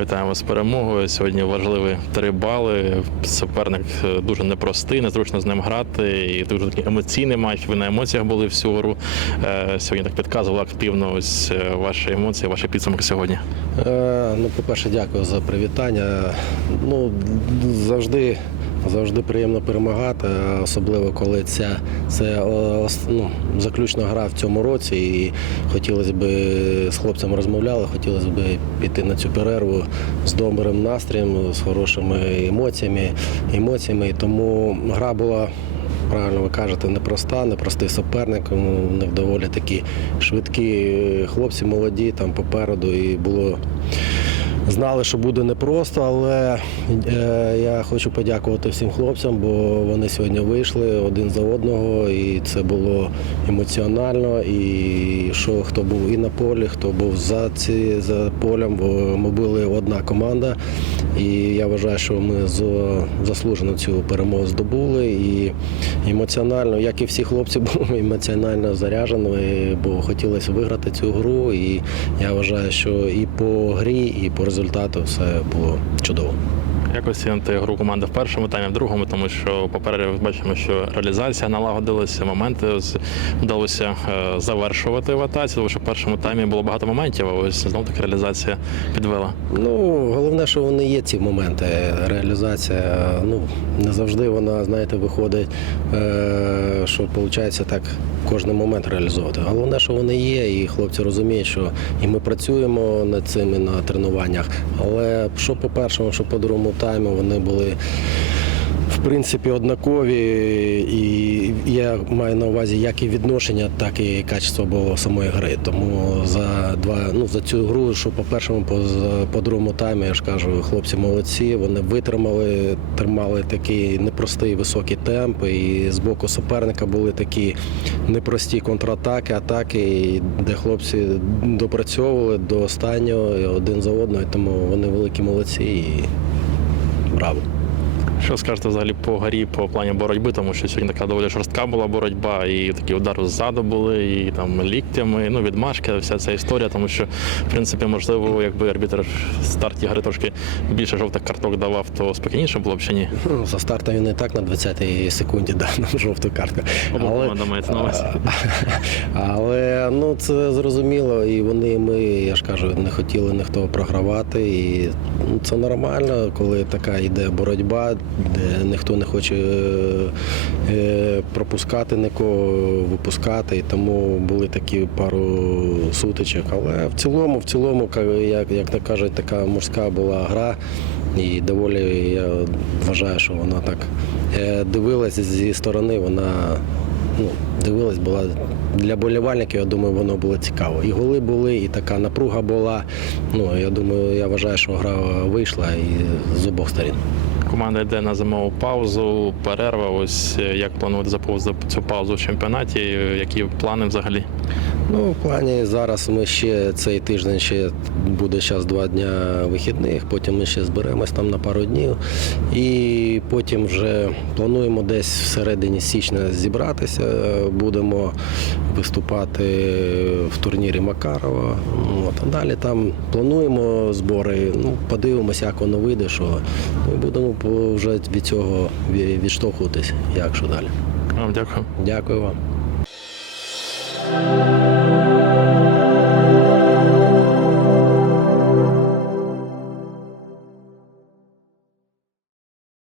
Вітаємо з перемогою. Сьогодні важливі три бали. Суперник е, дуже непростий, незручно з ним грати. І дуже такий емоційний матч. Ви на емоціях були всю гру. Е, Сьогодні так підказували активно. Ось е, ваші емоції, ваші підсумки сьогодні. Е, Ну, по-перше, дякую за привітання. Ну, завжди, завжди приємно перемагати, особливо коли це е, ну, заключна гра в цьому році. І хотілося б з хлопцями розмовляли, хотілося б піти на цю перерву з добрим настроєм, з хорошими емоціями. емоціями. Тому гра була. Правильно ви кажете, непроста, непростий суперник. У них доволі такі швидкі е, хлопці, молоді там попереду, і було знали, що буде непросто, але е, я хочу подякувати всім хлопцям, бо вони сьогодні вийшли один за одного, і це було емоціонально. І що хто був і на полі, хто був за ці за полем, бо ми були одна команда. І я вважаю, що ми заслужено цю перемогу здобули. І емоціонально, як і всі хлопці, був емоціонально заряджений, бо хотілося виграти цю гру. І я вважаю, що і по грі, і по результату все було чудово. Як оцінити гру команди в першому таймі, в другому, тому що попереду бачимо, що реалізація налагодилася, моменти вдалося е, завершувати в атаці, тому що в першому таймі було багато моментів, а ось знову таки реалізація підвела. Ну, головне, що вони є ці моменти. Реалізація, ну, не завжди вона, знаєте, виходить, е, що виходить так кожен момент реалізовувати. Головне, що вони є, і хлопці розуміють, що і ми працюємо над цим і на тренуваннях. Але що по першому, що по другому тайму, вони були. В принципі, однакові, і я маю на увазі як і відношення, так і качество було самої гри. Тому за два ну за цю гру, що по першому, по по другому таймі, я ж кажу, хлопці молодці. Вони витримали, тримали такий непростий високий темп. І з боку суперника були такі непрості контратаки, атаки, де хлопці допрацьовували до останнього один за одного. Тому вони великі молодці і bravo. Що скажете взагалі по грі, по плані боротьби, тому що сьогодні така доволі жорстка була боротьба, і такі удари ззаду були, і там ліктями, ну відмашки, вся ця історія, тому що в принципі, можливо, якби арбітр в старті гри трошки більше жовтих карток давав, то спокійніше було б чи ні. Ну, За старта він і так на 20-й секунді дав нам жовту картку. Увазі. але ну це зрозуміло, і вони, ми, я ж кажу, не хотіли ніхто програвати. І ну, це нормально, коли така йде боротьба, де ніхто не хоче е, пропускати нікого, випускати. І тому були такі пару сутичок. Але в цілому, в цілому, як, як то кажуть, така морська була гра. І доволі я вважаю, що вона так дивилася зі сторони, вона ну, дивилась, була для болівальників, я думаю, воно було цікаво. І голи були, і така напруга була. Ну, я думаю, я вважаю, що гра вийшла і з обох сторін. Команда йде на зимову паузу, перерва. Ось е, як планувати заповзти цю паузу в чемпіонаті, е, які плани взагалі? Ну, в плані зараз ми ще цей тиждень ще буде зараз два дня вихідних, потім ми ще зберемось там на пару днів. І потім вже плануємо десь всередині січня зібратися. Будемо виступати в турнірі Макарова. От, далі там плануємо збори. Ну, подивимося, як воно вийде, що ми будемо вже від цього відштовхуватись, як що далі. Вам дякую. Дякую вам.